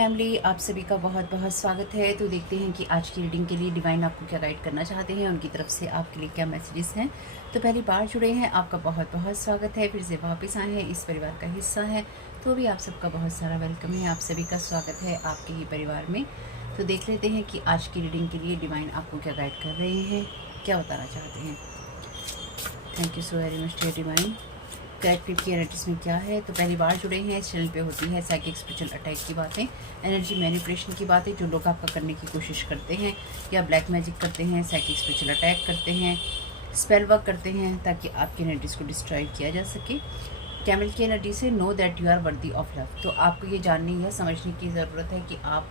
Family, आप सभी का बहुत बहुत स्वागत है। तो देखते हैं कि आज की रीडिंग के लिए डिवाइन आपको क्या गाइड करना चाहते हैं, उनकी तरफ से आपके लिए क्या मैसेजेस हैं। तो पहली बार जुड़े हैं, आपका बहुत बहुत स्वागत है। फिर से वापस आए हैं, इस परिवार का हिस्सा है, तो भी आप सबका बहुत सारा वेलकम है। आप सभी का स्वागत है आपके ही परिवार में। तो देख लेते हैं कि आज की रीडिंग के लिए डिवाइन आपको क्या गाइड कर रहे हैं, क्या बताना चाहते हैं। Thank you so very much dear divine. Collective की एनर्जीज में क्या है। तो पहली बार जुड़े हैं, इस चैनल पे होती है साइकिक स्पिरिचुअल अटैक की बातें, एनर्जी मैनिपुलेशन की बातें, जो लोग आपका करने की कोशिश करते हैं या ब्लैक मैजिक करते हैं, साइकिक स्पिरिचुअल अटैक करते हैं, स्पेल वर्क करते हैं ताकि आपकी एनर्जीज को डिस्ट्रॉय किया जा सके। कैमल की एनर्जी से know that you are worthy of love. तो आपको ये जानने या समझने की ज़रूरत है कि आप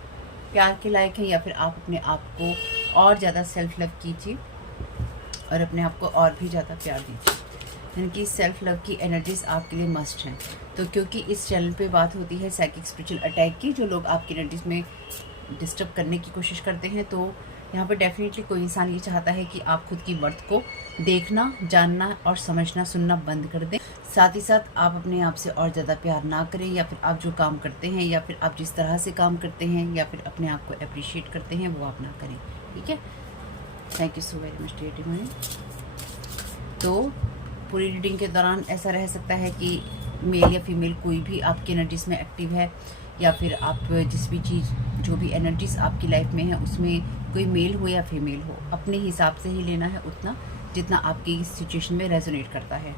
प्यार के लायक हैं, या फिर आप अपने आप को और ज़्यादा सेल्फ लव कीजिए और अपने आप को और भी ज़्यादा प्यार दीजिए। यानी कि सेल्फ लव की एनर्जीज आपके लिए मस्ट हैं। तो क्योंकि इस चैनल पे बात होती है साइकिक स्पिरिचुअल अटैक की, जो लोग आपकी एनर्जीज में डिस्टर्ब करने की कोशिश करते हैं, तो यहाँ पर डेफिनेटली कोई इंसान ये चाहता है कि आप खुद की वर्थ को देखना, जानना और समझना, सुनना बंद कर दें। साथ ही साथ आप अपने आप से और ज़्यादा प्यार ना करें, या फिर आप जो काम करते हैं या फिर आप जिस तरह से काम करते हैं या फिर अपने आप को अप्रिशिएट करते हैं, वो आप ना करें। ठीक है, thank you so very much dear divine. तो पूरी रीडिंग के दौरान ऐसा रह सकता है कि मेल या फीमेल कोई भी आपकी एनर्जीज में एक्टिव है, या फिर आप जिस भी चीज़, जो भी एनर्जीज आपकी लाइफ में है, उसमें कोई मेल हो या फीमेल हो, अपने हिसाब से ही लेना है, उतना जितना आपकी सिचुएशन में रेजोनेट करता है।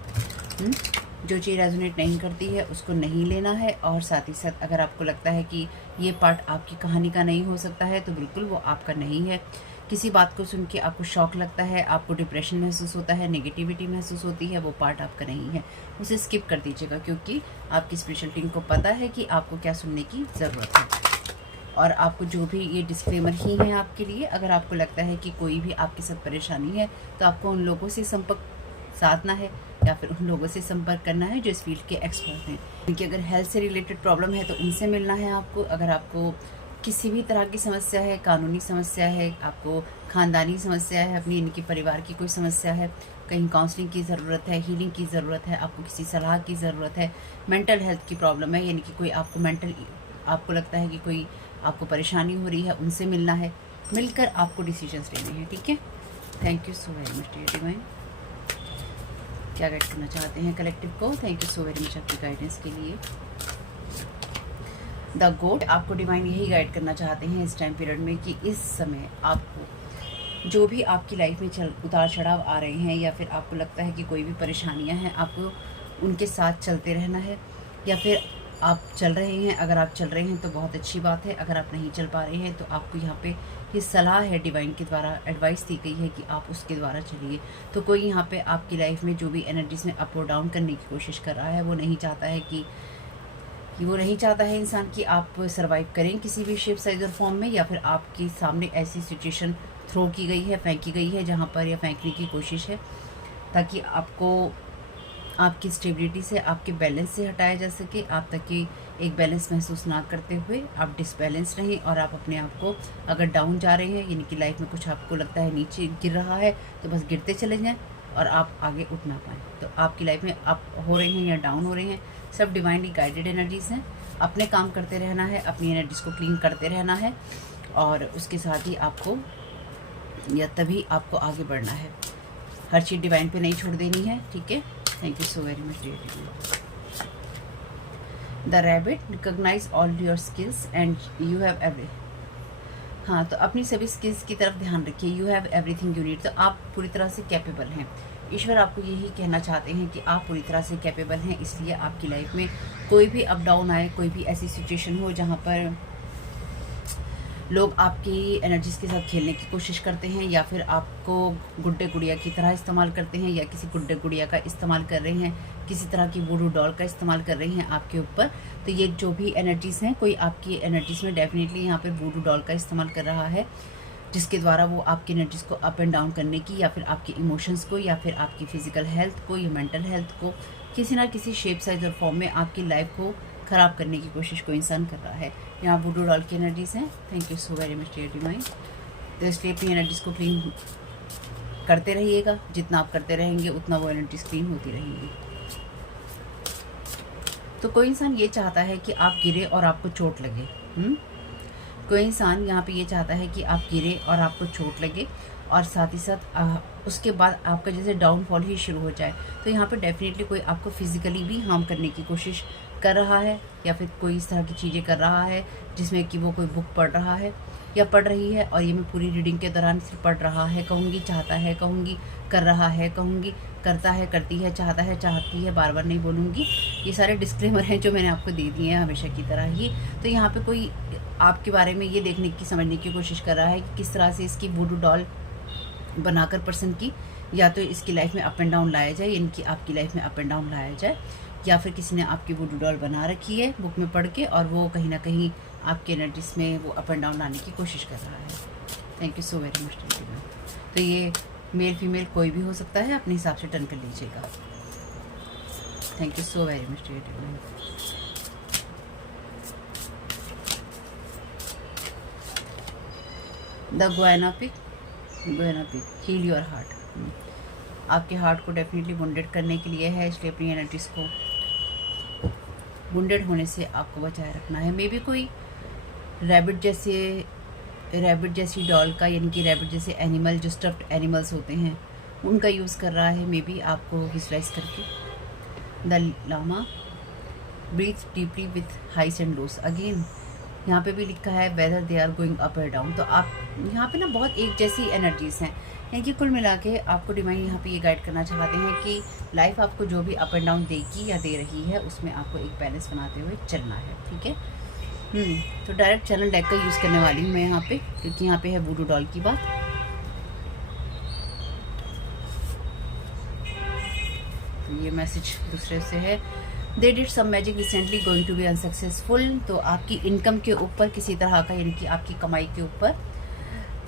जो चीज़ रेजोनेट नहीं करती है उसको नहीं लेना है। और साथ ही साथ अगर आपको लगता है कि ये पार्ट आपकी कहानी का नहीं हो सकता है, तो बिल्कुल वो आपका नहीं है। किसी बात को सुन के आपको शॉक लगता है, आपको डिप्रेशन महसूस होता है, नेगेटिविटी महसूस होती है, वो पार्ट आपका नहीं है, उसे स्किप कर दीजिएगा, क्योंकि आपकी स्पिरिचुअल टीम को पता है कि आपको क्या सुनने की ज़रूरत है। और आपको जो भी ये डिस्क्लेमर ही है आपके लिए, अगर आपको लगता है कि कोई भी आपके साथ परेशानी है, तो आपको उन लोगों से संपर्क साधना है या फिर उन लोगों से संपर्क करना है जो इस फील्ड के एक्सपर्ट हैं। क्योंकि अगर हेल्थ से रिलेटेड प्रॉब्लम है तो उनसे मिलना है आपको। अगर आपको किसी भी तरह की समस्या है, कानूनी समस्या है, आपको खानदानी समस्या है, अपनी इनकी परिवार की कोई समस्या है, कहीं काउंसलिंग की ज़रूरत है, हीलिंग की ज़रूरत है, आपको किसी सलाह की ज़रूरत है, मेंटल हेल्थ की प्रॉब्लम है, यानी कि कोई आपको लगता है कि कोई आपको परेशानी हो रही है, उनसे मिलना है। मिलकर आपको डिसीजंस लेने हैं। ठीक है, thank you so very much dear divine. क्या गाइड करना चाहते हैं कलेक्टिव को। Thank you so very much आपकी गाइडेंस के लिए। द गोट, आपको डिवाइन यही गाइड करना चाहते हैं इस टाइम पीरियड में कि इस समय आपको जो भी आपकी लाइफ में उतार चढ़ाव आ रहे हैं, या फिर आपको लगता है कि कोई भी परेशानियां हैं, आपको उनके साथ चलते रहना है, या फिर आप चल रहे हैं। अगर आप चल रहे हैं तो बहुत अच्छी बात है, अगर आप नहीं चल पा रहे हैं तो आपको यहाँ पे ये सलाह है, डिवाइन के द्वारा एडवाइस दी गई है कि आप उसके द्वारा चलिए। तो कोई यहाँ पे आपकी लाइफ में जो भी एनर्जीज में अप और डाउन करने की कोशिश कर रहा है, वो नहीं चाहता है कि वो नहीं चाहता है इंसान कि आप सरवाइव करें किसी भी शेप, साइज और फॉर्म में, या फिर आपके सामने ऐसी सिचुएशन थ्रो की गई है, फेंकी गई है, जहाँ पर या फेंकने की कोशिश है, ताकि आपको आपकी स्टेबिलिटी से, आपके बैलेंस से हटाया जा सके। आप तक कि एक बैलेंस महसूस ना करते हुए आप डिसबैलेंस रहें, और आप अपने आप को अगर डाउन जा रहे हैं, यानी कि लाइफ में कुछ आपको लगता है नीचे गिर रहा है, तो बस गिरते चले जाएं और आप आगे उठ ना पाएँ। तो आपकी लाइफ में अप हो रहे हैं या डाउन हो रहे हैं, सब डिवाइनली गाइडेड एनर्जीज़ हैं। अपने काम करते रहना है, अपनी एनर्जीज को क्लीन करते रहना है, और उसके साथ ही आपको, या तभी आपको आगे बढ़ना है। हर चीज़ डिवाइन पे नहीं छोड़ देनी है। ठीक है, thank you so very much dear. The rabbit, recognise all your skills and you have every. हाँ, तो अपनी सभी स्किल्स की तरफ ध्यान रखिए। You have everything you need, तो आप पूरी तरह से कैपेबल हैं। ईश्वर आपको यही कहना चाहते हैं कि आप पूरी तरह से कैपेबल हैं। इसलिए आपकी लाइफ में कोई भी अप डाउन आए, कोई भी ऐसी सिचुएशन हो जहाँ पर लोग आपकी एनर्जीज के साथ खेलने की कोशिश करते हैं, या फिर आपको गुड्डे गुड़िया की तरह इस्तेमाल करते हैं, या किसी गुड्डे गुड़िया का इस्तेमाल कर रहे हैं, किसी तरह की वुडू डॉल का इस्तेमाल कर रही हैं आपके ऊपर, तो ये जो भी एनर्जीज़ हैं, कोई आपकी एनर्जीज़ में डेफिनेटली यहाँ पर वुडू डॉल का इस्तेमाल कर रहा है, जिसके द्वारा वो आपकी एनर्जीज़ को अप एंड डाउन करने की, या फिर आपके इमोशंस को, या फिर आपकी फ़िज़िकल हेल्थ को, या मेंटल हेल्थ को किसी ना किसी शेप, साइज और फॉर्म में आपकी लाइफ को ख़राब करने की कोशिश कोई इंसान कर रहा है। यहाँ वुडू डॉल की एनर्जीज़ हैं। Thank you so very much dear divine. तो इसलिए अपनी एनर्जीज़ को क्लीन करते रहिएगा। जितना आप करते रहेंगे उतना वो एनर्जीज़ क्लीन होती रहेंगी। तो कोई इंसान ये चाहता है कि आप गिरे और आपको चोट लगे, कोई इंसान यहाँ पे ये चाहता है कि आप गिरे और आपको चोट लगे, और साथ ही साथ उसके बाद आपका जैसे डाउनफॉल ही शुरू हो जाए। तो यहाँ पे डेफिनेटली कोई आपको फिज़िकली भी हार्म करने की कोशिश कर रहा है, या फिर कोई इस तरह की चीज़ें कर रहा है जिसमें कि वो कोई बुक पढ़ रहा है या पढ़ रही है। और ये मैं पूरी रीडिंग के दौरान सिर्फ पढ़ रहा है कहूँगी, चाहता है कहूँगी, कर रहा है कहूँगी, करता है करती है, चाहता है चाहती है, बार बार नहीं बोलूँगी। ये सारे डिस्क्लेमर हैं जो मैंने आपको दे दिए हैं हमेशा की तरह ही। तो यहाँ पे कोई आपके बारे में ये देखने की समझने की कोशिश कर रहा है कि किस तरह से इसकी वुडू डॉल बनाकर पर्सन की या तो इसकी लाइफ में अप एंड डाउन लाया जाए, यानी कि आपकी लाइफ में अप एंड डाउन लाया जाए, या फिर किसी ने आपकी वुडू डॉल बना रखी है बुक में पढ़ के, और वो कहीं ना कहीं आपके एनर्जीज में वो अप एंड डाउन लाने की कोशिश कर रहा है। Thank you so very much. तो ये मेल फीमेल कोई भी हो सकता है, अपने हिसाब से टर्न कर लीजिएगा। Thank you so very much. The iguana pick heal your heart. आपके हार्ट को डेफिनेटली वुंडेड करने के लिए है, इसलिए अपनी एनर्जीज को वुंडेड होने से आपको बचाए रखना है। मे बी कोई रैबिट जैसी डॉल का, यानी कि रैबिट जैसे एनिमल जो स्टफ्ड एनिमल्स होते हैं उनका यूज़ कर रहा है, मे बी आपको विजुअलाइज करके। The lama breathe deeply with highs and lows. Again यहाँ पे भी लिखा है whether they are going up और डाउन। तो आप यहाँ पे ना बहुत एक जैसी एनर्जीज हैं, यानी कि कुल मिला के आपको डिवाइन यहाँ पे ये गाइड करना चाहते हैं कि लाइफ आपको जो भी अप एंड डाउन देगी या दे रही है उसमें आपको एक बैलेंस बनाते हुए चलना है, ठीक है। तो डायरेक्ट चैनल डेक का यूज़ करने वाली हूँ मैं यहाँ पे, क्योंकि यहाँ पे है वुडू डॉल की बात। ये मैसेज दूसरे से है, they did some magic recently going to be unsuccessful. तो आपकी इनकम के ऊपर किसी तरह का, यानी कि आपकी कमाई के ऊपर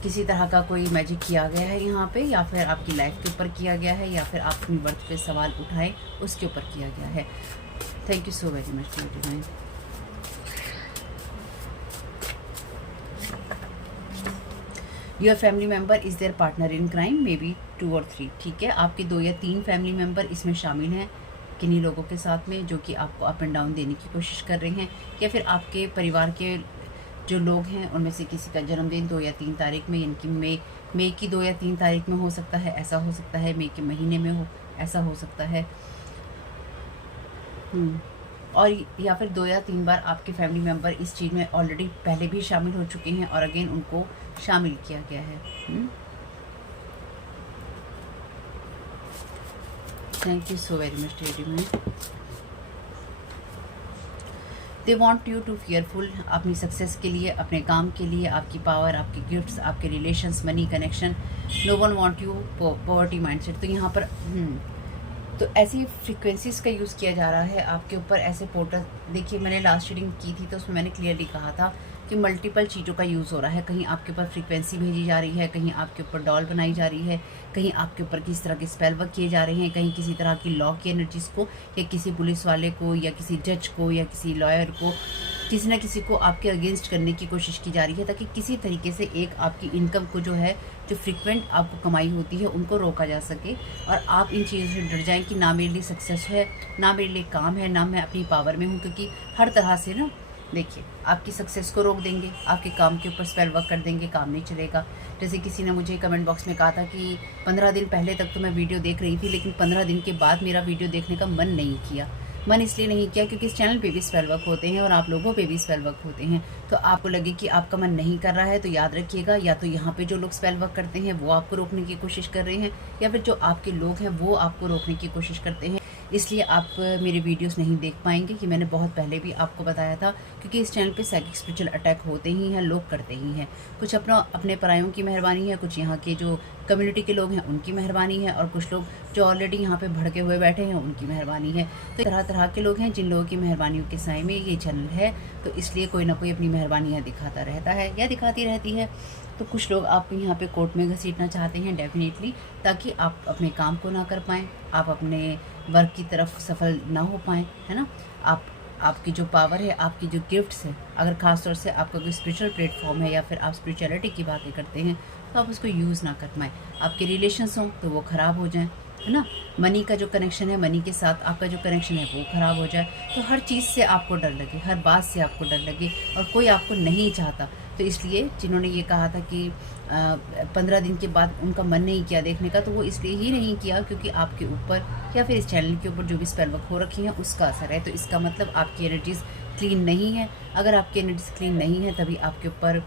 किसी तरह का कोई मैजिक किया गया है यहाँ पे, या फिर आपकी लाइफ के ऊपर किया गया है, या फिर आप अपनी बर्थ पे सवाल उठाएं उसके ऊपर किया गया है। Thank you so very much divine. Your family member is there partner in crime, may be 2 और 3, ठीक है। आपके 2 या 3 फैमिली मेम्बर इसमें शामिल हैं किन्हीं लोगों के साथ में, जो कि आपको अप एंड डाउन देने की कोशिश कर रहे हैं, या फिर आपके परिवार के जो लोग हैं उनमें से किसी का जन्मदिन 2 या 3 तारीख में, यानी कि मई की 2 या 3 तारीख में हो सकता है, ऐसा हो सकता है मई के महीने में हो, ऐसा हो सकता है। और या फिर 2 या 3 बार आपके फैमिली मेम्बर इस चीज़ में ऑलरेडी पहले भी शामिल हो चुके हैं और अगेन उनको शामिल किया गया है। Thank you so very much divine. They want you to fearful, अपनी सक्सेस के लिए, अपने काम के लिए, आपकी पावर, आपके गिफ्ट्स, आपके relations, money connection. No one want you poverty mindset. तो यहाँ पर तो ऐसी फ्रीक्वेंसीज का यूज़ किया जा रहा है आपके ऊपर, ऐसे पोर्टल। देखिए मैंने लास्ट रीडिंग की थी तो उसमें मैंने क्लियरली कहा था कि मल्टीपल चीज़ों का यूज़ हो रहा है। कहीं आपके ऊपर फ्रीक्वेंसी भेजी जा रही है, कहीं आपके ऊपर डॉल बनाई जा रही है, कहीं आपके ऊपर किस तरह के स्पेल वर्क किए जा रहे हैं, कहीं किसी तरह की लॉ की एनर्जीज़ को, या किसी पुलिस वाले को, या किसी जज को, या किसी लॉयर को, किसी न किसी को आपके अगेंस्ट करने की कोशिश की जा रही है, ताकि किसी तरीके से एक आपकी इनकम को जो है, जो फ्रिक्वेंट आपको कमाई होती है, उनको रोका जा सके और आप इन चीज़ों से डर जाएं कि ना मेरे लिए सक्सेस है, ना मेरे लिए काम है, ना मैं अपनी पावर में हूँ। क्योंकि हर तरह से ना देखिए आपकी सक्सेस को रोक देंगे, आपके काम के ऊपर स्पेल वर्क कर देंगे, काम नहीं चलेगा। जैसे किसी ने मुझे कमेंट बॉक्स में कहा था कि 15 दिन पहले तक तो मैं वीडियो देख रही थी, लेकिन 15 दिन के बाद मेरा वीडियो देखने का मन नहीं किया। मन इसलिए नहीं किया क्योंकि इस चैनल पे भी स्पेल वर्क होते हैं और आप लोगों पे भी स्पेल वर्क होते हैं। तो आपको लगे कि आपका मन नहीं कर रहा है तो याद रखिएगा, या तो यहाँ पे जो लोग स्पेल वर्क करते हैं वो आपको रोकने की कोशिश कर रहे हैं, या फिर जो आपके लोग हैं वो आपको रोकने की कोशिश करते हैं। इसलिए आप मेरे वीडियोस नहीं देख पाएंगे, कि मैंने बहुत पहले भी आपको बताया था। क्योंकि इस चैनल पे साइकिक स्पिरिचुअल अटैक होते ही हैं, लोग करते ही हैं। कुछ अपने परायों की मेहरबानी है, कुछ यहाँ के जो कम्युनिटी के लोग हैं उनकी मेहरबानी है, और कुछ लोग जो ऑलरेडी यहाँ पे भड़के हुए बैठे हैं उनकी मेहरबानी है। तो तरह तरह के लोग हैं जिन लोगों की मेहरबानियों के साए में ये चैनल है, तो इसलिए कोई ना कोई अपनी मेहरबानियाँ दिखाता रहता है या दिखाती रहती है। तो कुछ लोग आपको यहाँ पे कोर्ट में घसीटना चाहते हैं डेफिनेटली, ताकि आप अपने काम को ना कर पाएँ, आप अपने वर्क की तरफ सफल ना हो पाएँ, है ना। आपकी जो पावर है, आपकी जो गिफ्ट्स है, अगर ख़ास तौर से आपका कोई स्पिरिचुअल प्लेटफॉर्म है या फिर आप स्पिरिचुअलिटी की बातें करते हैं, तो आप उसको यूज़ ना कर पाएँ। आपके रिलेशंस हों तो वो ख़राब हो जाएं, है ना। मनी का जो कनेक्शन है, मनी के साथ आपका जो कनेक्शन है वो ख़राब हो जाए। तो हर चीज़ से आपको डर लगे, हर बात से आपको डर लगे, और कोई आपको नहीं चाहता। तो इसलिए जिन्होंने ये कहा था कि 15 दिन के बाद उनका मन नहीं किया देखने का, तो वो इसलिए ही नहीं किया क्योंकि आपके ऊपर या फिर इस चैनल के ऊपर जो भी स्पेल वर्क हो रखी है उसका असर है। तो इसका मतलब आपकी एनर्जीज क्लीन नहीं है। अगर आपकी एनर्जीज क्लीन नहीं है तभी आपके ऊपर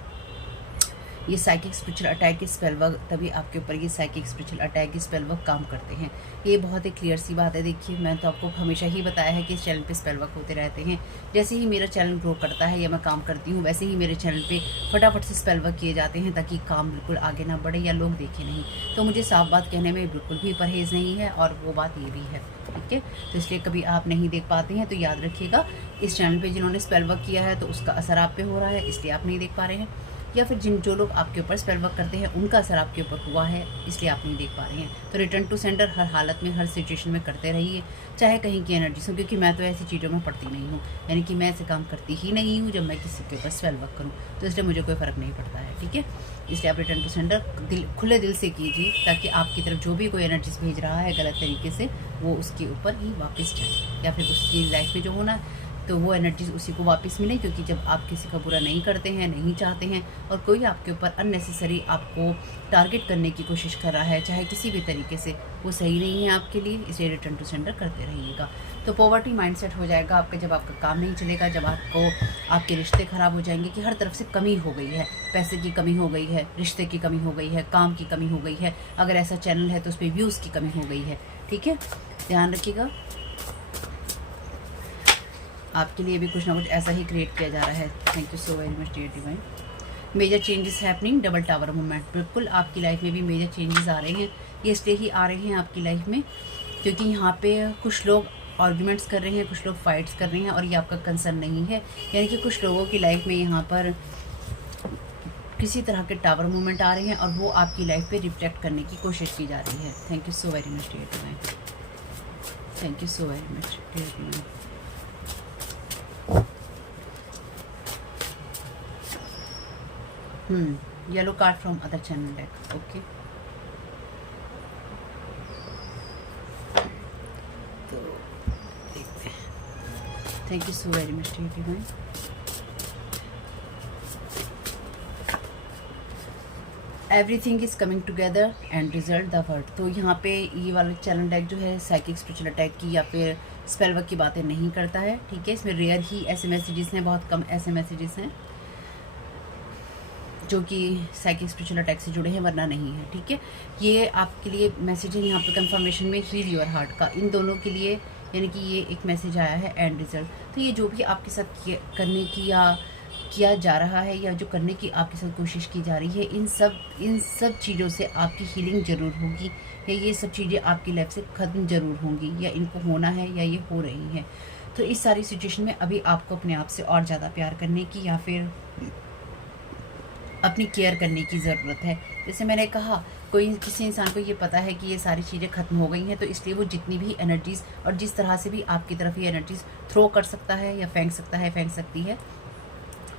ये साइकिक स्पिरिचुअल अटैक की स्पेल वर्क, तभी आपके ऊपर ये साइकिक स्पिरिचुअल अटैक की स्पेल वर्क काम करते हैं। ये बहुत ही क्लियर सी बात है। देखिए, मैं तो आपको हमेशा ही बताया है कि इस चैनल पे स्पेल वर्क होते रहते हैं। जैसे ही मेरा चैनल ग्रो करता है या मैं काम करती हूँ, वैसे ही मेरे चैनल पे फटाफट से स्पेल वर्क किए जाते हैं ताकि काम बिल्कुल आगे ना बढ़े या लोग देखें नहीं। तो मुझे साफ बात कहने में बिल्कुल भी परहेज़ नहीं है और वो बात ये भी है, ठीक है। तो इसलिए कभी आप नहीं देख पाते हैं तो याद रखिएगा, इस चैनल पे जिन्होंने स्पेल वर्क किया है तो उसका असर आप पे हो रहा है, इसलिए आप नहीं देख पा रहे हैं। या फिर जो लोग आपके ऊपर स्पेल वर्क करते हैं उनका असर आपके ऊपर हुआ है, इसलिए आप नहीं देख पा रहे हैं। तो रिटर्न टू सेंडर हर हालत में, हर सिचुएशन में करते रहिए, चाहे कहीं की एनर्जीज हो, क्योंकि मैं तो ऐसी चीज़ों में पड़ती नहीं हूँ। यानी कि मैं ऐसे काम करती ही नहीं हूँ जब मैं किसी के ऊपर स्पेल वर्क करूँ, तो इसलिए मुझे कोई फ़र्क नहीं पड़ता है, ठीक है। इसलिए आप रिटर्न टू सेंडर खुले दिल से कीजिए ताकि आपकी तरफ जो भी कोई एनर्जीज भेज रहा है गलत तरीके से, वो उसके ऊपर ही वापस जाए या फिर उसकी लाइफ में जो होना तो वो एनर्जीज उसी को वापस मिले। क्योंकि जब आप किसी का बुरा नहीं करते हैं, नहीं चाहते हैं और कोई आपके ऊपर अननेसेसरी आपको टारगेट करने की कोशिश कर रहा है, चाहे किसी भी तरीके से, वो सही नहीं है आपके लिए। इसलिए रिटर्न टू सेंडर करते रहिएगा। तो पॉवर्टी माइंडसेट हो जाएगा आपका जब आपका काम नहीं चलेगा, जब आपको आपके रिश्ते ख़राब हो जाएंगे कि हर तरफ से कमी हो गई है, पैसे की कमी हो गई है, रिश्ते की कमी हो गई है, काम की कमी हो गई है। अगर ऐसा चैनल है तो उस पर व्यूज़ की कमी हो गई है, ठीक है। ध्यान रखिएगा, आपके लिए भी कुछ ना कुछ ऐसा ही क्रिएट किया जा रहा है। Thank you so very much dear divine. Major changes happening, double tower movement, बिल्कुल आपकी लाइफ में भी मेजर चेंजेस आ रहे हैं। ये इसलिए ही आ रहे हैं आपकी लाइफ में क्योंकि यहाँ पे कुछ लोग आर्ग्यूमेंट्स कर रहे हैं, कुछ लोग फाइट्स कर रहे हैं और ये आपका कंसर्न नहीं है। यानी कि कुछ लोगों की लाइफ में यहाँ पर किसी तरह के टावर मूवमेंट आ रहे हैं और वो आपकी लाइफ पे रिफ्लेक्ट करने की कोशिश की जा रही है। Thank you so very much dear divine. Thank you so very much dear divine. Yellow card from other channel deck, okay. तो देखते हैं। Thank you so very much dear divine. Everything is coming together and result the word. तो यहाँ पे ये वाला channel deck जो है साइकिक स्पिरिचुअल अटैक की या फिर स्पेल वर्क की बातें नहीं करता है, ठीक है। इसमें रेयर ही ऐसे मैसेजेस हैं, बहुत कम ऐसे मैसेजेस हैं जो कि साइकिक स्पिरिचुअल अटैक से जुड़े हैं, वरना नहीं है, ठीक है। ये आपके लिए मैसेज है यहाँ पे कंफर्मेशन में हील योर हार्ट का, इन दोनों के लिए। यानी कि ये एक मैसेज आया है एंड रिजल्ट। तो ये जो भी आपके साथ करने की या किया जा रहा है या जो करने की आपके साथ कोशिश की जा रही है, इन सब चीज़ों से आपकी हीलिंग ज़रूर होगी या ये सब चीज़ें आपकी लाइफ से ख़त्म ज़रूर होंगी या इनको होना है या ये हो रही हैं। तो इस सारी सिचुएशन में अभी आपको अपने आप से और ज़्यादा प्यार करने की या फिर अपनी केयर करने की ज़रूरत है। जैसे मैंने कहा, कोई किसी इंसान को ये पता है कि ये सारी चीज़ें ख़त्म हो गई हैं, तो इसलिए वो जितनी भी एनर्जीज़ और जिस तरह से भी आपकी तरफ ये एनर्जीज़ थ्रो कर सकता है या फेंक सकता है, फेंक सकती है,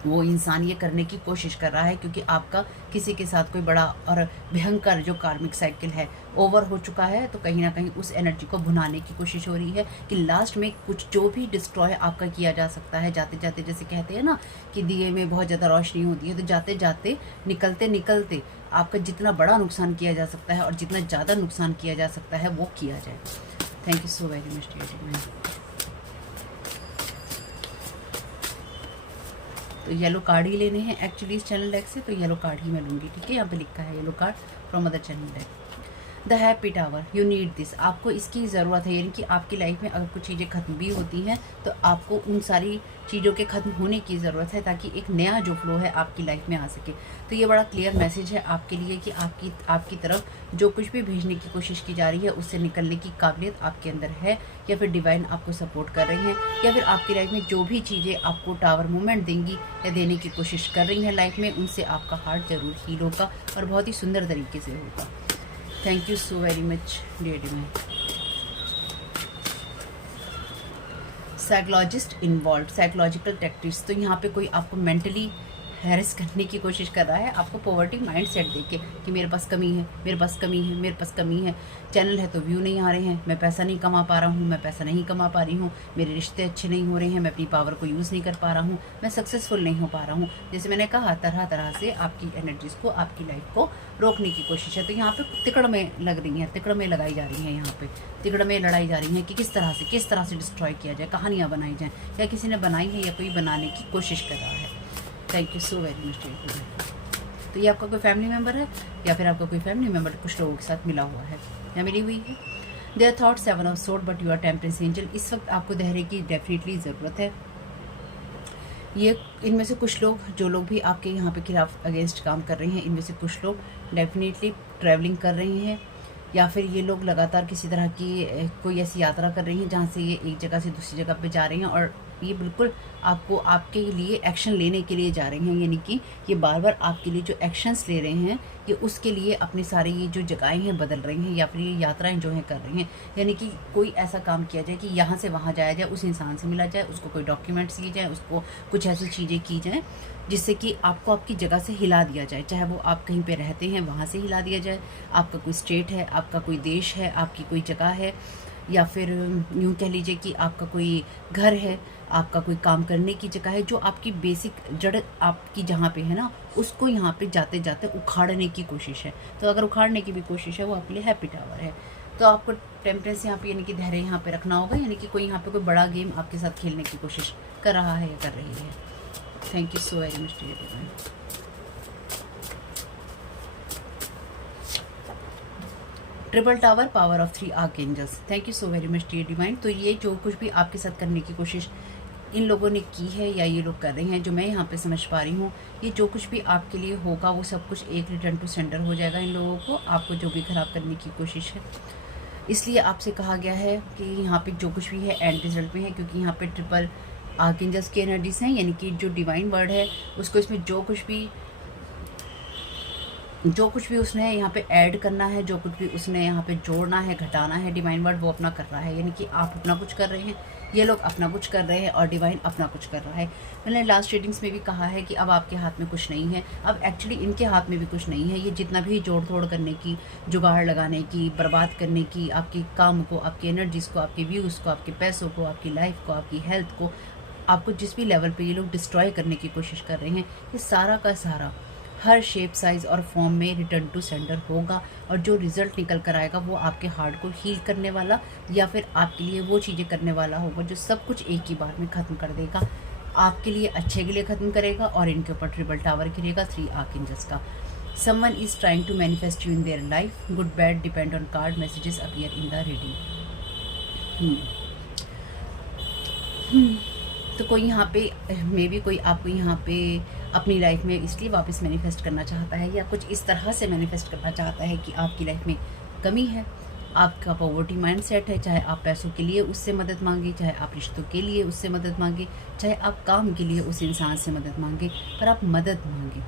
वो इंसान ये करने की कोशिश कर रहा है क्योंकि आपका किसी के साथ कोई बड़ा और भयंकर जो कार्मिक साइकिल है ओवर हो चुका है। तो कहीं ना कहीं उस एनर्जी को भुनाने की कोशिश हो रही है कि लास्ट में कुछ जो भी डिस्ट्रॉय आपका किया जा सकता है जाते जाते, जैसे कहते हैं ना कि दिए में बहुत ज़्यादा रोशनी होती है, तो जाते जाते निकलते निकलते आपका जितना बड़ा नुकसान किया जा सकता है और जितना ज़्यादा नुकसान किया जा सकता है वो किया जाए। Thank you so very much dear divine. तो येलो कार्ड ही लेने हैं एक्चुअली इस चैनल डेक से, तो येलो कार्ड ही मैं लूँगी, ठीक है। यहाँ पे लिखा है yellow card from other channel deck. The happy tower, you need this, आपको इसकी ज़रूरत है। यानी कि आपकी लाइफ में अगर कुछ चीज़ें ख़त्म भी होती हैं तो आपको उन सारी चीज़ों के ख़त्म होने की ज़रूरत है ताकि एक नया जो फ्लो है आपकी लाइफ में आ सके। तो ये बड़ा क्लियर मैसेज है आपके लिए कि आपकी तरफ जो कुछ भी भेजने की कोशिश की जा रही है उससे निकलने की काबिलियत आपके अंदर है, या फिर डिवाइन आपको सपोर्ट कर रहे हैं, या फिर आपकी लाइफ में जो भी चीज़ें आपको टावर मूवमेंट देंगी या देने की कोशिश कर रही हैं लाइफ में, उनसे आपका हार्ट ज़रूर हील होगा और बहुत ही सुंदर तरीके से होगा। Thank you so very much dear divine. Psychologist involve, psychological tactics, तो यहाँ पे कोई आपको मेंटली हैरेस करने की कोशिश कर रहा है, आपको पॉवर्टी माइंडसेट देके कि मेरे पास कमी है, मेरे पास कमी है, मेरे पास कमी है, चैनल है तो व्यू नहीं आ रहे हैं, मैं पैसा नहीं कमा पा रहा हूँ, मैं पैसा नहीं कमा पा रही हूँ, मेरे रिश्ते अच्छे नहीं हो रहे हैं, मैं अपनी पावर को यूज़ नहीं कर पा रहा हूँ, मैं सक्सेसफुल नहीं हो पा रहा हूँ। जैसे मैंने कहा, तरह तरह से आपकी एनर्जीज़ को, आपकी लाइफ को रोकने की कोशिश है। तो यहाँ पे तिकड़ में लग रही हैं, तिकड़ में लगाई जा रही हैं, यहाँ पे तिकड़ में लड़ाई जा रही है कि किस तरह से डिस्ट्रॉय किया जाए, कहानियाँ बनाई जाएँ, या किसी ने बनाई है या कोई बनाने की कोशिश कर रहा है। Thank you so very much. तो ये आपका कोई फैमिली मेम्बर है, या फिर आपका कोई फैमिली मेम्बर कुछ लोगों के साथ मिला हुआ है या मिली हुई है। Their thought 7 of sword but you are temperance angel. इस वक्त आपको धैर्य की डेफिनेटली ज़रूरत है। ये इनमें से कुछ लोग, जो लोग भी आपके यहाँ पे खिलाफ अगेंस्ट काम कर रहे हैं, इनमें से कुछ लोग डेफिनेटली ट्रैवलिंग कर रहे हैं, या फिर ये लोग लगातार किसी तरह की कोई ऐसी यात्रा कर रही हैं जहाँ से ये एक जगह से दूसरी जगह पे जा रही हैं, और ये बिल्कुल आपको, आपके लिए एक्शन लेने के लिए जा रही हैं। यानी कि ये बार बार आपके लिए जो एक्शंस ले रहे हैं, ये उसके लिए अपने सारे ये जो जगहें हैं बदल रही हैं, या फिर ये यात्राएं जो हैं कर रही हैं। यानी कि कोई ऐसा काम किया जाए कि यहाँ से वहाँ जाया जाए, उस इंसान से मिला जाए, उसको कोई डॉक्यूमेंट्स दिए जाए, उसको कुछ ऐसी चीज़ें की जाएँ जिससे कि आपको आपकी जगह से हिला दिया जाए। चाहे वो आप कहीं पे रहते हैं वहाँ से हिला दिया जाए, आपका कोई स्टेट है, आपका कोई देश है, आपकी कोई जगह है, या फिर यूँ कह लीजिए कि आपका कोई घर है, आपका कोई काम करने की जगह है, जो आपकी बेसिक जड़ आपकी जहाँ पे है ना, उसको यहाँ पे जाते जाते उखाड़ने की कोशिश है। तो अगर उखाड़ने की भी कोशिश है, वो आपके लिए हैप्पी टावर है। तो आपको टेम्परेंस यहाँ पे, यानी कि धैर्य यहाँ पे रखना होगा। यानी कि कोई यहाँ पे कोई बड़ा गेम आपके साथ खेलने की कोशिश कर रहा है या कर रही है। Thank you so very much dear. Triple tower, power of 3 archangels. Thank you so very much dear divine. तो ये जो कुछ भी आपके साथ करने की कोशिश इन लोगों ने की है, या ये लोग कर रहे हैं, जो मैं यहाँ पे समझ पा रही हूँ, ये जो कुछ भी आपके लिए होगा वो सब कुछ एक रिटर्न टू सेंडर हो जाएगा इन लोगों को, आपको जो भी खराब करने की कोशिश है। इसलिए आपसे कहा गया है कि यहाँ पे जो कुछ भी है एंड रिजल्ट में है, क्योंकि यहाँ पे ट्रिपल आर्कएंजल्स की एनर्जीज हैं। यानी कि जो डिवाइन वर्ड है उसको, इसमें जो कुछ भी उसने यहाँ पे ऐड करना है, जो कुछ भी उसने यहाँ पे जोड़ना है, घटाना है, डिवाइन वर्ड वो अपना कर रहा है। यानी कि आप अपना कुछ कर रहे हैं, ये लोग अपना कुछ कर रहे हैं, और डिवाइन अपना कुछ कर रहा है। मैंने लास्ट रीडिंग्स में भी कहा है कि अब आपके हाथ में कुछ नहीं है, अब एक्चुअली इनके हाथ में भी कुछ नहीं है। ये जितना भी जोड़ तोड़ करने की, जुगाड़ लगाने की, बर्बाद करने की, आपके काम को, आपकी एनर्जीज़ को, आपके व्यूज़ को, आपके पैसों को, आपकी लाइफ को, आपकी हेल्थ को, आपको जिस भी लेवल पे ये लोग डिस्ट्रॉय करने की कोशिश कर रहे हैं, ये सारा का सारा हर शेप, साइज़ और फॉर्म में रिटर्न टू सेंडर होगा। और जो रिज़ल्ट निकल कर आएगा वो आपके हार्ट को हील करने वाला, या फिर आपके लिए वो चीज़ें करने वाला होगा जो सब कुछ एक ही बार में ख़त्म कर देगा, आपके लिए अच्छे के लिए ख़त्म करेगा। और इनके ऊपर ट्रिपल टावर गिरेगा 3 आर्कएंजल्स का। Someone is trying to manifest you in their life, good bad depend on card messages appear in the reading. तो कोई यहाँ पे मे बी कोई आपको यहाँ पे अपनी लाइफ में इसलिए वापस मैनिफेस्ट करना चाहता है, या कुछ इस तरह से मैनिफेस्ट करना चाहता है कि आपकी लाइफ में कमी है, आपका पॉवर्टी माइंडसेट है। चाहे आप पैसों के लिए उससे मदद मांगे, चाहे आप रिश्तों के लिए उससे मदद मांगे, चाहे आप काम के लिए उस इंसान से मदद मांगे, पर आप मदद मांगे।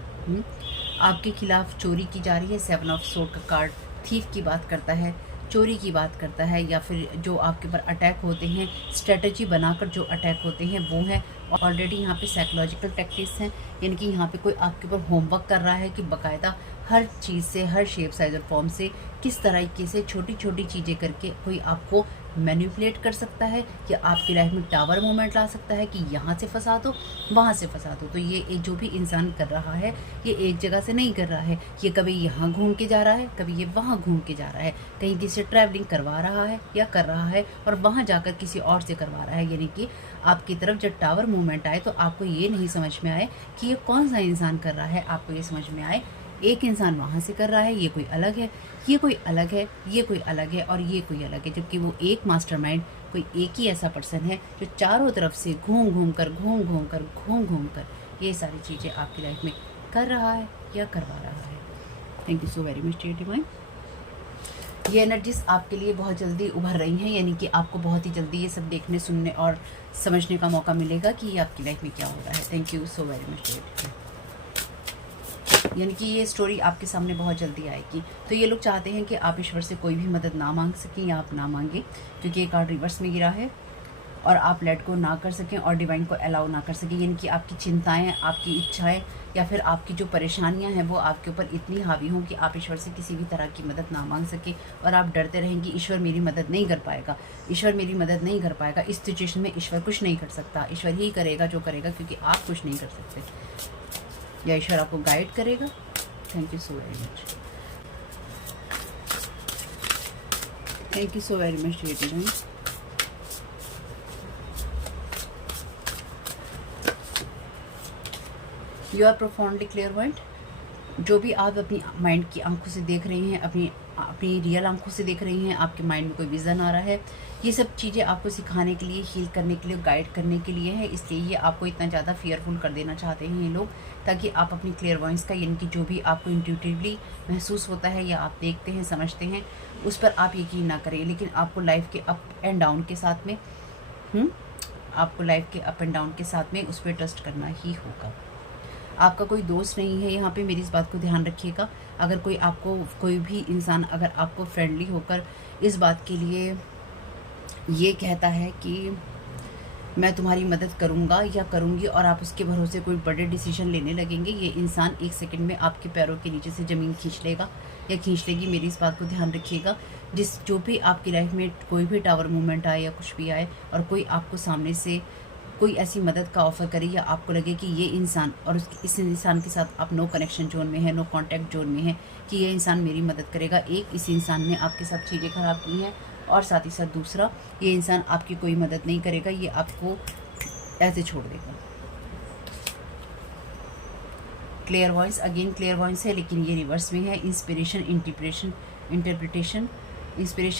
आपके खिलाफ चोरी की जा रही है। 7 ऑफ सोर्ड का कार्ड थीफ की बात करता है, चोरी की बात करता है, या फिर जो आपके ऊपर अटैक होते हैं, स्ट्रेटजी बनाकर जो अटैक होते हैं वो हैं। ऑलरेडी यहाँ पे साइकोलॉजिकल टैक्टिक्स हैं, यानी कि यहाँ पे कोई आपके ऊपर होमवर्क कर रहा है कि बाकायदा हर चीज़ से, हर शेप, साइज और फॉर्म से किस तरीके से छोटी छोटी चीज़ें करके कोई आपको मैनिपुलेट कर सकता है, कि आपकी लाइफ में टावर मोमेंट ला सकता है कि यहाँ से फंसा दो, वहाँ से फंसा दो। तो ये जो भी इंसान कर रहा है, ये एक जगह से नहीं कर रहा है, ये कभी यहाँ घूम के जा रहा है, कभी ये वहाँ घूम के जा रहा है, कहीं किसी ट्रैवलिंग करवा रहा है या कर रहा है, और वहाँ जाकर किसी और से करवा रहा है। यानी कि आपकी तरफ जब टावर मूवमेंट आए तो आपको ये नहीं समझ में आए कि ये कौन सा इंसान कर रहा है, आपको ये समझ में आए एक इंसान वहाँ से कर रहा है, ये कोई अलग है, ये कोई अलग है, ये कोई अलग है, और ये कोई अलग है, जबकि वो एक मास्टरमाइंड, कोई एक ही ऐसा पर्सन है जो चारों तरफ से घूम घूम कर ये सारी चीज़ें आपकी लाइफ में कर रहा है या करवा रहा है। Thank you so very much dear divine. ये एनर्जीज आपके लिए बहुत जल्दी उभर रही हैं, यानी कि आपको बहुत ही जल्दी ये सब देखने, सुनने और समझने का मौका मिलेगा कि ये आपकी लाइफ में क्या हो रहा है। Thank you so very much dear. यानी कि ये स्टोरी आपके सामने बहुत जल्दी आएगी। तो ये लोग चाहते हैं कि आप ईश्वर से कोई भी मदद ना मांग सकें, या आप ना मांगे, क्योंकि ये कार्ड रिवर्स में गिरा है। और आप लेट गो ना कर सकें और डिवाइन को अलाउ ना कर सकें, यानी कि आपकी चिंताएं, आपकी इच्छाएं या फिर आपकी जो परेशानियां हैं वो आपके ऊपर इतनी हावी हों कि आप ईश्वर से किसी भी तरह की मदद ना मांग सकें और आप डरते रहेंगे ईश्वर मेरी मदद नहीं कर पाएगा, ईश्वर मेरी मदद नहीं कर पाएगा। इस सिचुएशन में ईश्वर कुछ नहीं कर सकता, ईश्वर ही करेगा जो करेगा, क्योंकि आप कुछ नहीं कर सकते, या ईश्वर आपको गाइड करेगा। Thank you so very much, thank you so very much dear divine. You are profoundly clairvoyant. जो भी आप अपनी माइंड की आंखों से देख रही हैं, अपनी अपनी रियल आंखों से देख रही हैं, आपके माइंड में कोई विज़न आ रहा है, ये सब चीज़ें आपको सिखाने के लिए, हील करने के लिए, गाइड करने के लिए है। इसलिए ये आपको इतना ज़्यादा फियरफुल कर देना चाहते हैं ये लोग, ताकि आप अपनी क्लियरवॉइंस का, यानी कि जो भी आपको इंट्यूटिवली महसूस होता है या आप देखते हैं, समझते हैं, उस पर आप यकीन ना करें। लेकिन आपको लाइफ के अप एंड डाउन के साथ में आपको लाइफ के अप एंड डाउन के साथ में उस पर ट्रस्ट करना ही होगा। आपका कोई दोस्त नहीं है यहाँ पे, मेरी इस बात को ध्यान रखिएगा। अगर कोई भी इंसान अगर आपको फ्रेंडली होकर इस बात के लिए ये कहता है कि मैं तुम्हारी मदद करूँगा या करूँगी, और आप उसके भरोसे कोई बड़े डिसीजन लेने लगेंगे, ये इंसान 1 सेकंड में आपके पैरों के नीचे से ज़मीन खींच लेगा या खींच लेगी। मेरी इस बात को ध्यान रखिएगा। जो भी आपकी लाइफ में कोई भी टावर मूवमेंट आए या कुछ भी आए और कोई आपको सामने से कोई ऐसी मदद का ऑफ़र करे या आपको लगे कि ये इंसान और इस इंसान के साथ आप नो कनेक्शन जोन में है, नो कांटेक्ट जोन में है, कि ये इंसान मेरी मदद करेगा, एक इस इंसान ने आपके साथ चीज़ें ख़राब की हैं, और साथ ही साथ दूसरा ये इंसान आपकी कोई मदद नहीं करेगा, ये आपको ऐसे छोड़ देगा। Clear voice, again clear voice है, लेकिन ये रिवर्स में है। Inspiration,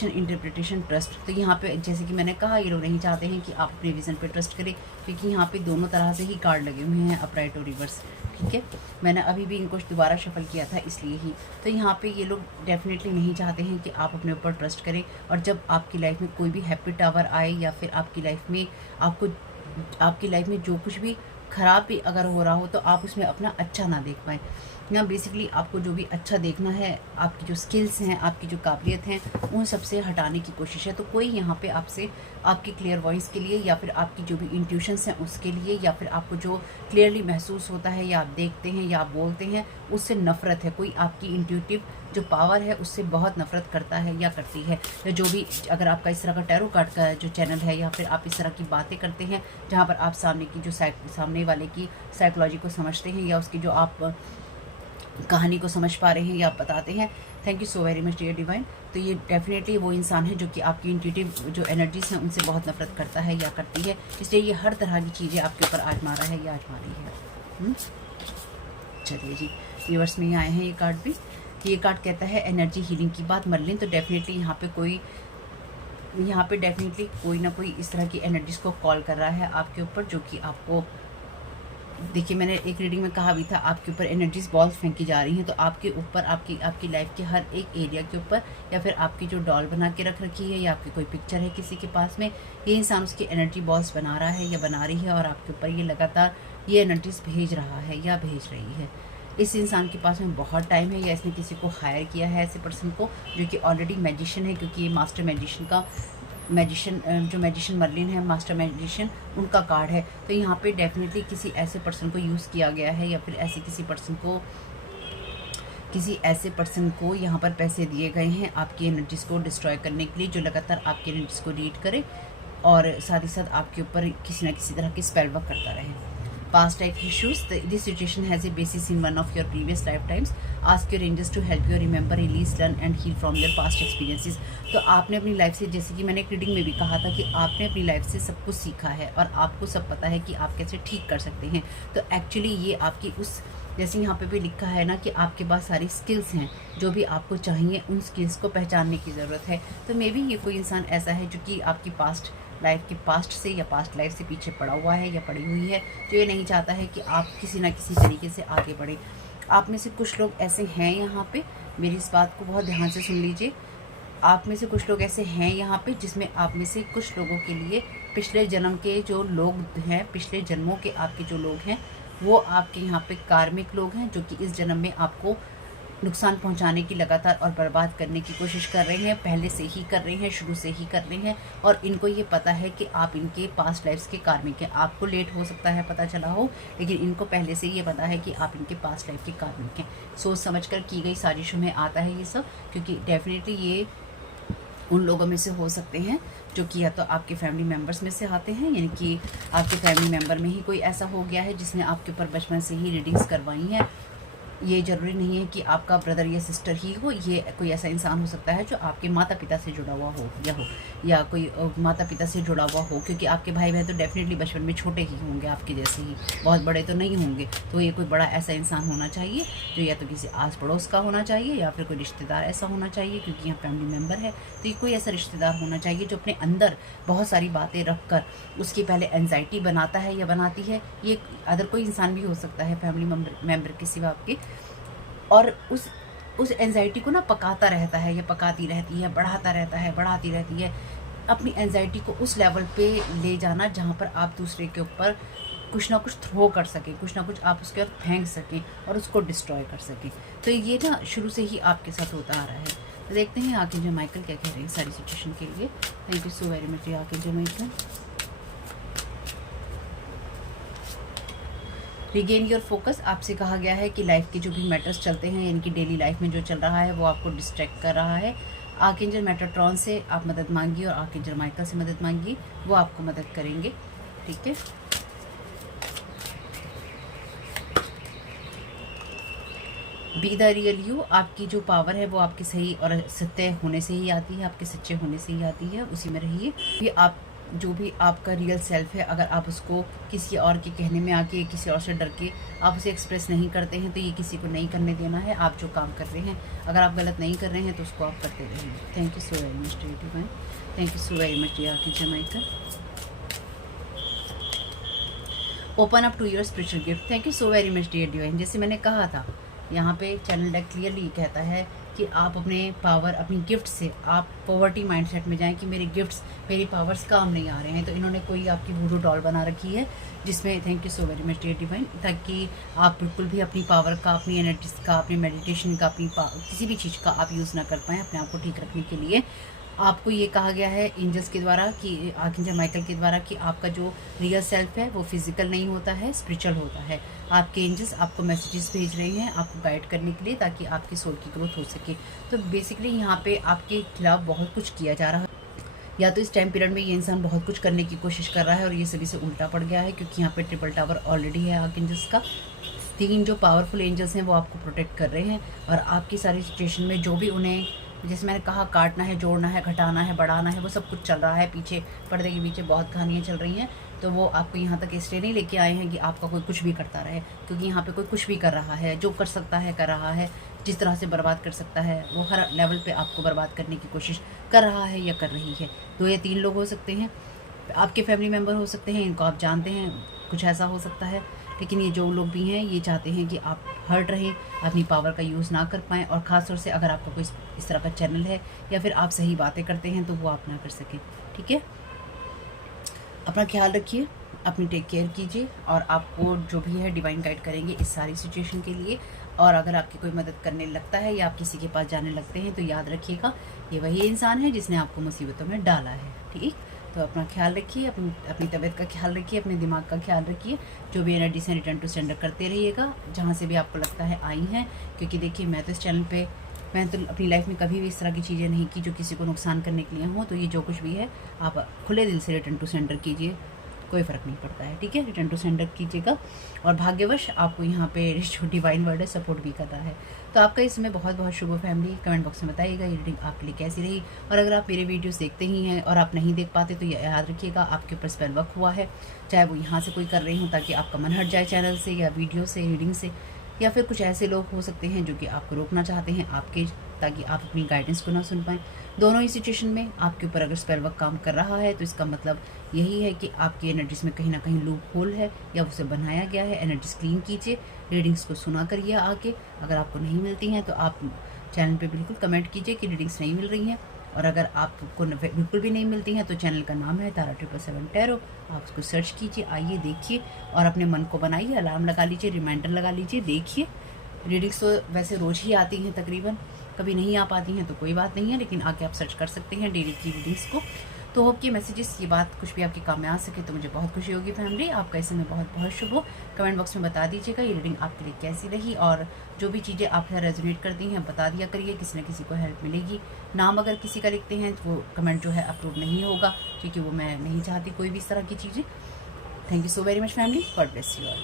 interpretation, trust. तो यहाँ पे जैसे कि मैंने कहा, ये लोग नहीं चाहते हैं कि आप अपने विज़न पे ट्रस्ट करें, क्योंकि यहाँ पे दोनों तरह से ही कार्ड लगे हुए हैं, अपराइट और रिवर्स। ठीक है, मैंने अभी भी इनको दोबारा शफल किया था इसलिए ही। तो यहाँ पे ये लोग डेफिनेटली नहीं चाहते हैं कि आप अपने ऊपर ट्रस्ट करें, और जब आपकी लाइफ में कोई भी हैप्पी टावर आए या फिर आपकी लाइफ में जो कुछ भी ख़राब भी अगर हो रहा हो, तो आप उसमें अपना अच्छा ना देख पाएँ। यहाँ बेसिकली आपको जो भी अच्छा देखना है, आपकी जो स्किल्स हैं, आपकी जो काबिलियत हैं, उन सबसे हटाने की कोशिश है। तो कोई यहाँ पे आपसे आपकी क्लियर वॉइस के लिए या फिर आपकी जो भी इंट्यूशंस हैं उसके लिए, या फिर आपको जो क्लियरली महसूस होता है या आप देखते हैं या आप बोलते हैं, उससे नफ़रत है। कोई आपकी इंट्यूटिव जो पावर है उससे बहुत नफ़रत करता है या करती है। तो जो भी, अगर आपका इस तरह का टैरो कार्ड का जो चैनल है, या फिर आप इस तरह की बातें करते हैं जहाँ पर आप सामने वाले की साइकोलॉजी को समझते हैं, या उसकी जो आप कहानी को समझ पा रहे हैं या आप बताते हैं, thank you so very much dear divine. तो ये डेफिनेटली वो इंसान है जो कि आपकी इंट्यूटिव जो एनर्जीज हैं उनसे बहुत नफरत करता है या करती है, इसलिए ये हर तरह की चीज़ें आपके ऊपर आजमा रहा है या आजमा रही है। चलिए जी, रिवर्स में ही आए हैं ये कार्ड भी। ये कार्ड कहता है एनर्जी हीलिंग की बात मर्लिन। तो डेफिनेटली यहाँ पे डेफिनेटली कोई ना कोई इस तरह की एनर्जीज को कॉल कर रहा है आपके ऊपर, जो कि आपको, देखिए मैंने एक रीडिंग में कहा भी था, आपके ऊपर एनर्जीज बॉल्स फेंकी जा रही हैं। तो आपके ऊपर, आपकी लाइफ के हर एक एरिया के ऊपर, या फिर आपकी जो डॉल बना के रख रखी है, या आपकी कोई पिक्चर है किसी के पास में, ये इंसान उसकी एनर्जी बॉल्स बना रहा है या बना रही है, और आपके ऊपर ये लगातार ये एनर्जीज भेज रहा है या भेज रही है। इस इंसान के पास में बहुत टाइम है, या इसने किसी को हायर किया है ऐसे पर्सन को जो कि ऑलरेडी मैजिशियन है, क्योंकि ये मास्टर जो मैजिशियन मर्लिन है, मास्टर मैजिशियन, उनका कार्ड है। तो यहाँ पे डेफिनेटली किसी ऐसे पर्सन को यूज़ किया गया है, या फिर किसी ऐसे पर्सन को यहाँ पर पैसे दिए गए हैं आपकी एनर्जीज़ को डिस्ट्रॉय करने के लिए, जो लगातार आपकी एनर्जीज़ को रीड करे और साथ ही साथ आपके ऊपर किसी न किसी तरह की स्पेल वर्क करता रहे। Past life issues. This situation has a basis in one of your previous lifetimes. Ask your angels to help you remember, release, learn and heal from your past experiences. तो आपने अपनी life से, जैसे कि मैंने एक रीडिंग में भी कहा था कि आपने अपनी लाइफ से सब कुछ सीखा है और आपको सब पता है कि आप कैसे ठीक कर सकते हैं। तो एक्चुअली ये आपकी जैसे यहाँ पे भी लिखा है ना कि आपके पास सारी स्किल्स हैं, जो भी आपको चाहिए उन स्किल्स को पहचानने की ज़रूरत है। तो मे बी ये कोई इंसान ऐसा है जो कि आपकी पास्ट से या पास्ट लाइफ से पीछे पड़ा हुआ है या पड़ी हुई है, जो ये नहीं चाहता है कि आप किसी ना किसी तरीके से आगे बढ़ें। आप में से कुछ लोग ऐसे हैं यहाँ पे, मेरी इस बात को बहुत ध्यान से सुन लीजिए। आप में से कुछ लोग ऐसे हैं यहाँ पे जिसमें आप में से कुछ लोगों के लिए पिछले जन्म के जो लोग हैं, पिछले जन्मों के आपके जो लोग हैं, वो आपके यहाँ पे कार्मिक लोग हैं, जो कि इस जन्म में आपको नुकसान पहुंचाने की लगातार और बर्बाद करने की कोशिश कर रहे हैं, पहले से ही कर रहे हैं, शुरू से ही कर रहे हैं। और इनको ये पता है कि आप इनके पास्ट लाइफ्स के कार्मिक हैं। आपको लेट हो सकता है पता चला हो, लेकिन इनको पहले से ये पता है कि आप इनके पास्ट लाइफ के कार्मिक हैं। सोच समझ कर की गई साजिशों में आता है ये सब, क्योंकि डेफिनेटली ये उन लोगों में से हो सकते हैं जो कि या तो आपके फैमिली मेम्बर्स में से आते हैं, यानी कि आपके फैमिली मेम्बर में ही कोई ऐसा हो गया है जिसने आपके ऊपर बचपन से ही रीडिंग्स करवाई हैं। ये ज़रूरी नहीं है कि आपका ब्रदर या सिस्टर ही हो, ये कोई ऐसा इंसान हो सकता है जो आपके माता पिता से जुड़ा हुआ हो या कोई माता पिता से जुड़ा हुआ हो, क्योंकि आपके भाई बहन तो डेफिनेटली बचपन में छोटे ही होंगे आपके जैसे ही, बहुत बड़े तो नहीं होंगे। तो ये कोई बड़ा ऐसा इंसान होना चाहिए जो या तो किसी आस पड़ोस का होना चाहिए या फिर कोई रिश्तेदार ऐसा होना चाहिए, क्योंकि यहाँ फैमिली मेम्बर है। तो ये कोई ऐसा रिश्तेदार होना चाहिए जो अपने अंदर बहुत सारी बातें रख कर उसकी पहले एंजाइटी बनाता है या बनाती है। ये अदर कोई इंसान भी हो सकता है फैमिली मेम्बर के सिवा आपके, और उस एंजाइटी को ना पकाता रहता है या पकाती रहती है, बढ़ाता रहता है, बढ़ाती रहती है। अपनी एंजाइटी को उस लेवल पे ले जाना जहाँ पर आप दूसरे के ऊपर कुछ ना कुछ थ्रो कर सकें, कुछ ना कुछ आप उसके ऊपर फेंक सकें और उसको डिस्ट्रॉय कर सकें। तो ये ना शुरू से ही आपके साथ होता आ रहा है। तो देखते हैं आर्कएंजल माइकल क्या कह रहे हैं सारी सिचुएशन के लिए। Thank you so very much archangel Michael. Regain your focus, आपसे कहा गया है कि लाइफ के जो भी मैटर्स चलते हैं, यानी कि डेली लाइफ में जो चल रहा है वो आपको डिस्ट्रैक्ट कर रहा है। आर्कएंजल मेटाट्रॉन से आप मदद मांगिए और आर्कएंजल माइकल से मदद मांगिए, वो आपको मदद करेंगे। ठीक है, बी द रियल यू, आपकी जो पावर है वो आपके सही और सत्य होने से ही आती है, आपके सच्चे होने से ही आती है, उसी में रहिए। ये आप जो भी आपका रियल सेल्फ है, अगर आप उसको किसी और के कहने में आके, किसी और से डर के आप उसे एक्सप्रेस नहीं करते हैं, तो ये किसी को नहीं करने देना है। आप जो काम कर रहे हैं, अगर आप गलत नहीं कर रहे हैं तो उसको आप करते रहेंगे। Thank you so very much dear divine, thank you so very much dear archangel Michael. Open up to your spiritual gift, thank you so very much dear divine. जैसे मैंने कहा था, यहाँ पे चैनल डेक क्लियरली कहता है कि आप अपने पावर, अपनी गिफ्ट से आप पॉवर्टी माइंडसेट में जाएं कि मेरे गिफ्ट्स, मेरी पावर्स काम नहीं आ रहे हैं। तो इन्होंने कोई आपकी वूडू डॉल बना रखी है जिसमें, thank you so very much dear divine, ताकि आप बिल्कुल भी अपनी पावर का, अपनी एनर्जीज का, अपनी मेडिटेशन का, अपनी किसी भी चीज़ का आप यूज़ ना कर पाएँ अपने आप को ठीक रखने के लिए। आपको ये कहा गया है एंजल्स के द्वारा, कि आर्कएंजल माइकल के द्वारा, कि आपका जो रियल सेल्फ है वो फिजिकल नहीं होता है, स्पिरिचुअल होता है। आपके एंजल्स आपको मैसेजेस भेज रहे हैं आपको गाइड करने के लिए, ताकि आपकी सोल की ग्रोथ हो सके। तो बेसिकली यहाँ पे आपके खिलाफ बहुत कुछ किया जा रहा है, या तो इस टाइम पीरियड में ये इंसान बहुत कुछ करने की कोशिश कर रहा है और ये सभी से उल्टा पड़ गया है, क्योंकि यहाँ पे ट्रिपल टावर ऑलरेडी है आर्कएंजल्स का। 3 जो पावरफुल एंजल्स हैं वो आपको प्रोटेक्ट कर रहे हैं, और आपकी सारी सिचुएशन में जो भी उन्हें, जैसे मैंने कहा, काटना है, जोड़ना है, घटाना है, बढ़ाना है, वो सब कुछ चल रहा है पीछे, पर्दे के पीछे बहुत कहानियाँ चल रही हैं। तो वो आपको यहाँ तक इसलिए नहीं लेके आए हैं कि आपका कोई कुछ भी करता रहे, क्योंकि यहाँ पे कोई कुछ भी कर रहा है, जो कर सकता है कर रहा है, जिस तरह से बर्बाद कर सकता है वो हर लेवल पे आपको बर्बाद करने की कोशिश कर रहा है या कर रही है। 2 या 3 लोग हो सकते हैं, आपके फैमिली मेम्बर हो सकते हैं, इनको आप जानते हैं, कुछ ऐसा हो सकता है। लेकिन ये जो लोग भी हैं ये चाहते हैं कि आप हर्ट रहें, अपनी पावर का यूज़ ना कर पाएँ, और ख़ासतौर से अगर आपका कोई इस तरह का चैनल है या फिर आप सही बातें करते हैं तो वो आप ना कर सकें। ठीक है, अपना ख्याल रखिए, अपनी टेक केयर कीजिए, और आपको जो भी है डिवाइन गाइड करेंगे इस सारी सिचुएशन के लिए। और अगर आपकी कोई मदद करने लगता है या आप किसी के पास जाने लगते हैं तो याद रखिएगा, ये वही इंसान है जिसने आपको मुसीबतों में डाला है। ठीक, तो अपना ख्याल रखिए, अपनी तबीयत का ख्याल रखिए, अपने दिमाग का ख्याल रखिए। जो भी एनर्जी से रिटर्न टू सेंडर करते रहिएगा जहाँ से भी आपको लगता है आई हैं, क्योंकि देखिए मैं तो इस चैनल पे, मैं तो अपनी लाइफ में कभी भी इस तरह की चीज़ें नहीं की जो किसी को नुकसान करने के लिए हों। तो ये जो कुछ भी है आप खुले दिल से रिटर्न टू सेंडर कीजिए, कोई फ़र्क नहीं पड़ता है। ठीक है, रिटर्न टू सेंडर कीजिएगा, और भाग्यवश आपको यहाँ पे जो डिवाइन वर्ड है सपोर्ट भी कर रहा है। तो आपका इस समय बहुत बहुत शुभ फैमिली। कमेंट बॉक्स में बताइएगा ये रीडिंग आपके लिए कैसी रही, और अगर आप मेरे वीडियोस देखते ही हैं और आप नहीं देख पाते तो ये याद रखिएगा आपके ऊपर स्पेल वर्क हुआ है, चाहे वो यहाँ से कोई कर रही हूँ ताकि आपका मन हट जाए चैनल से या वीडियो से, रीडिंग से, या फिर कुछ ऐसे लोग हो सकते हैं जो कि आपको रोकना चाहते हैं आपके, ताकि आप अपनी गाइडेंस को ना सुन पाएँ। दोनों ही सिचुएशन में आपके ऊपर अगर स्पेल वर्क काम कर रहा है तो इसका मतलब यही है कि आपकी एनर्जीज में कहीं ना कहीं लूप होल है या उसे बनाया गया है। एनर्जीज क्लीन कीजिए, रीडिंग्स को सुना करिए आके। अगर आपको नहीं मिलती हैं तो आप चैनल पे बिल्कुल कमेंट कीजिए कि रीडिंग्स नहीं मिल रही हैं, और अगर आपको बिल्कुल भी नहीं मिलती हैं तो चैनल का नाम है तारा 777 टैरो, आप उसको सर्च कीजिए, आइए देखिए और अपने मन को बनाइए, अलार्म लगा लीजिए, रिमाइंडर लगा लीजिए, देखिए रीडिंग्स तो वैसे रोज़ ही आती हैं तकरीबन, कभी नहीं आ पाती हैं तो कोई बात नहीं है, लेकिन आके आप सर्च कर सकते हैं डेली की रीडिंग्स को। तो होप कि मैसेजेस ये बात कुछ भी आपके काम में आ सके तो मुझे बहुत खुशी होगी फैमिली। आपका इस समय बहुत बहुत शुभ हो। कमेंट बॉक्स में बता दीजिएगा ये रीडिंग आपके लिए कैसी रही, और जो भी चीज़ें आप है रेजोनेट करती हैं बता दिया करिए, किसी न किसी को हेल्प मिलेगी। नाम अगर किसी का लिखते हैं तो वो कमेंट जो है अप्रूव नहीं होगा, क्योंकि वो मैं नहीं चाहती कोई भी इस तरह की चीज़ें। Thank you so very much family. God bless you all.